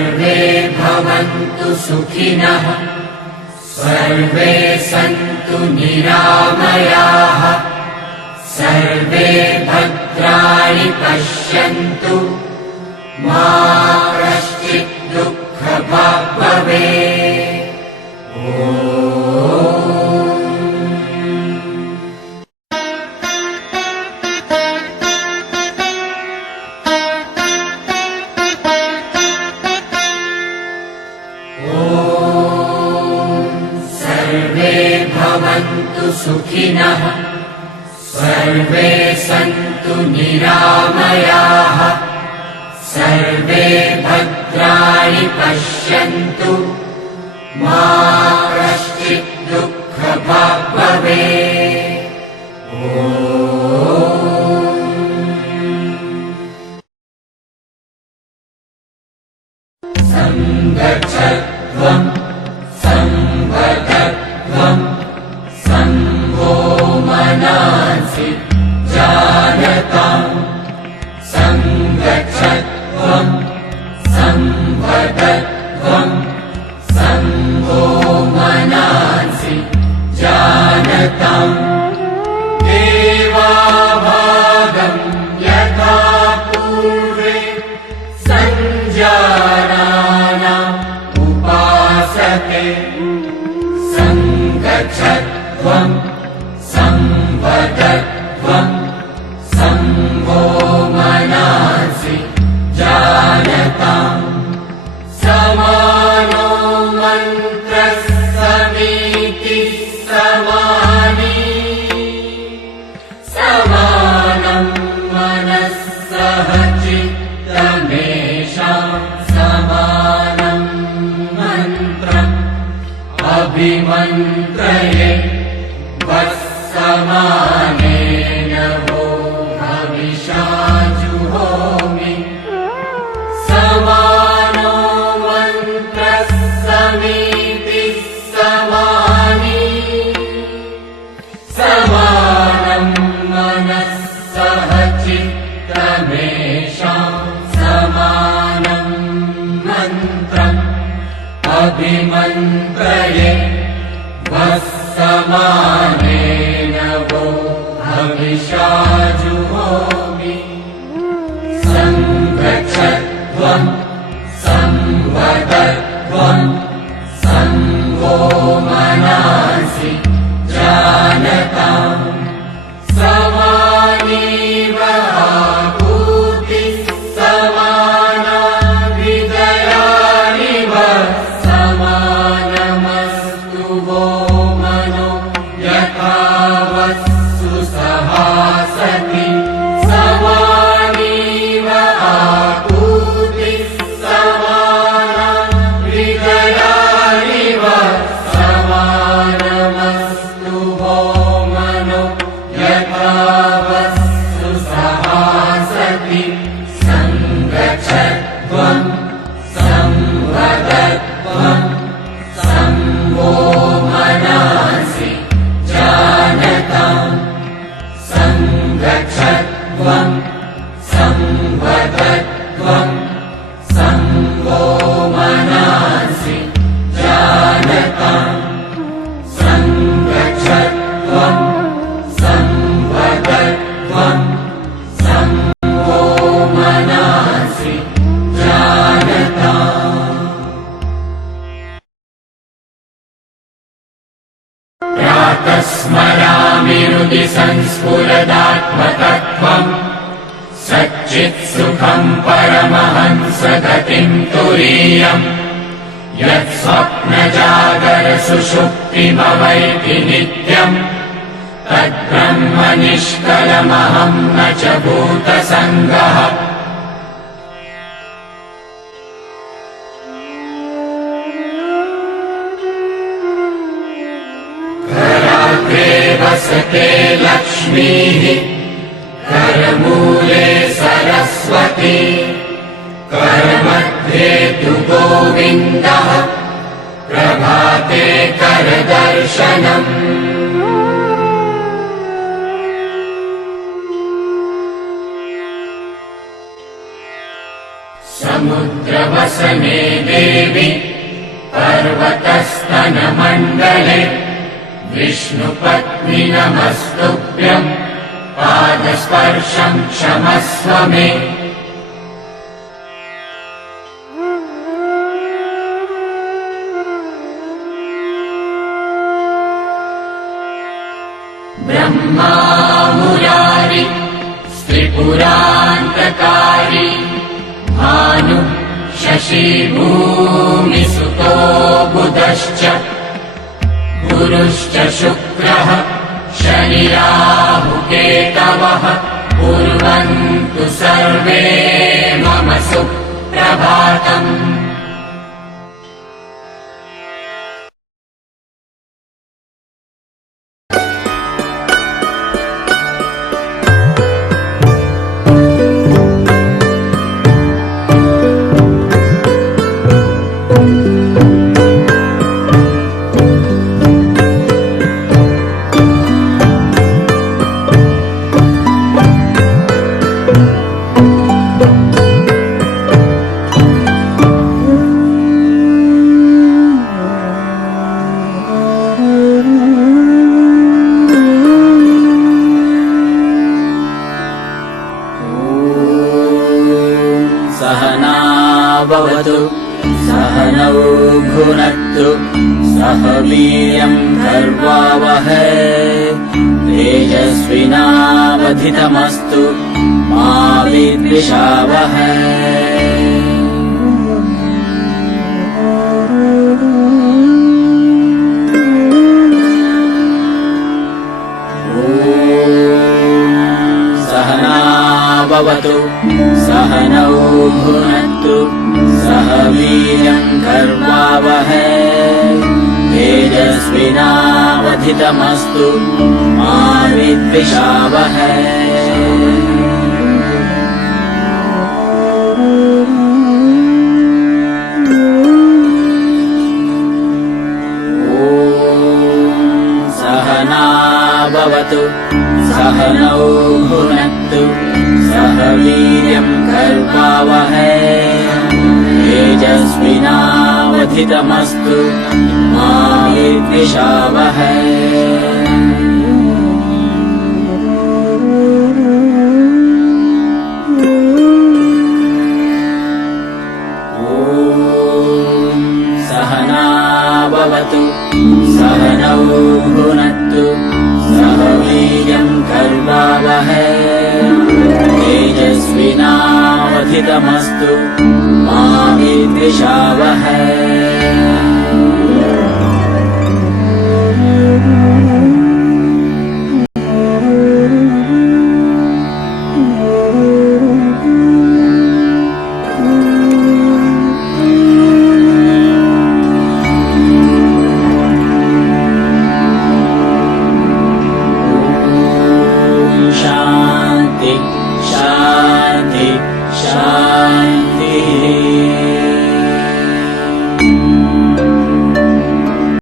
सर्वे भवन्तु सुखिनः सर्वे सन्तु निरामयाः सर्वे भद्राणि पश्यन्तु मा कश्चित् दुःखभाग् भवेत्। सर्वे भवन्तु सुखिनः सर्वे सन्तु निरामयाः सर्वे भद्राणि पश्यन्तु मा कश्चित् दुःखभाग् भवेत्। संगच्छध्वं संवदध्वं संभो मनांसि जानताम् संगच्छध्वं संवदध्वं संभो मनांसि जानताम् देवाभागं यथा पूर्वे संजानानाम् उपासते संगच्छध्वं संवदध्वं संभो मनांसि जानताम् समानो मन्त्रः समीतिः समानी समानं मनः सह चित्तमेषां समानं मन्त्रम् अभिमन्त्रये वत्समानेन वो हविषा जुहोमि समानो मन्त्रः समीतिः समानी समानं मनः सह चित्तमेषां समानं मन्त्रम् अभिमन्त्रये वत्समानेन वो हविषा जुहोमि संगच्छध्वं संवदध्वं संभो मनांसि जानताम् समानीव आहुतिः समाना हृदयानिव समानमस्तु वो मनो यथा वत्सु सहासति समानीव आहुतिः समाना हृदयानिव समानमस्तु वो मनो यथा वत्सु सहासति संगच्छध्वं संवदध्वं संभो मनांसि जानताम् संगच्छध्वं संवदध्वं संभो मनांसि जानताम् संगच्छध्वं संवदध्वं संभो मनांसि जानताम् प्रातः स्मरामि हृदि संस्फुरदात्मतत्त्वम् सच्चित्सुखं परमहंसगतिं तुरीयम् यत् स्वप्नजागरसुषुप्तिमवैति नित्यम् तद्ब्रह्म निष्कलमहं न च भूतसङ्गः कराग्रे वसते लक्ष्मीः करमूले सरस्वती करमध्ये तु गोविन्दः प्रभाते करदर्शनम् समुद्र रुद्रवसने देवि पर्वतस्तनमण्डले विष्णुपत्नि नमस्तुभ्यम् पादस्पर्शम् क्षमस्व मे ब्रह्मा मुरारि त्रिपुरान्तकारी भानु शशि भूमिसुतो बुधश्च गुरुश्च शुक्रः शनिराहुकेतवः कुर्वन्तु सर्वे मम सुप्रभातम् सहनौ भुनक्तु सह वीर्यम् कर्वावहै तेजस्विनावधितमस्तु मा विद्विषावहै सहनावतु सहनौ भुनक्तु सह वीर्यम् कर्वावहै तेजस्विनावधितमस्तु मा विद्विषावहै सहनावतु सहनौ भुनक्तु सह वीर्यम् कर्वावहै तेजस्विनावधितमस्तु मा विद्विषावहै सहनावतु सहनौ भुनक्तु सह वीर्यम् कर्वावहै तेजस्विनावधितमस्तु मा विद्विषावहै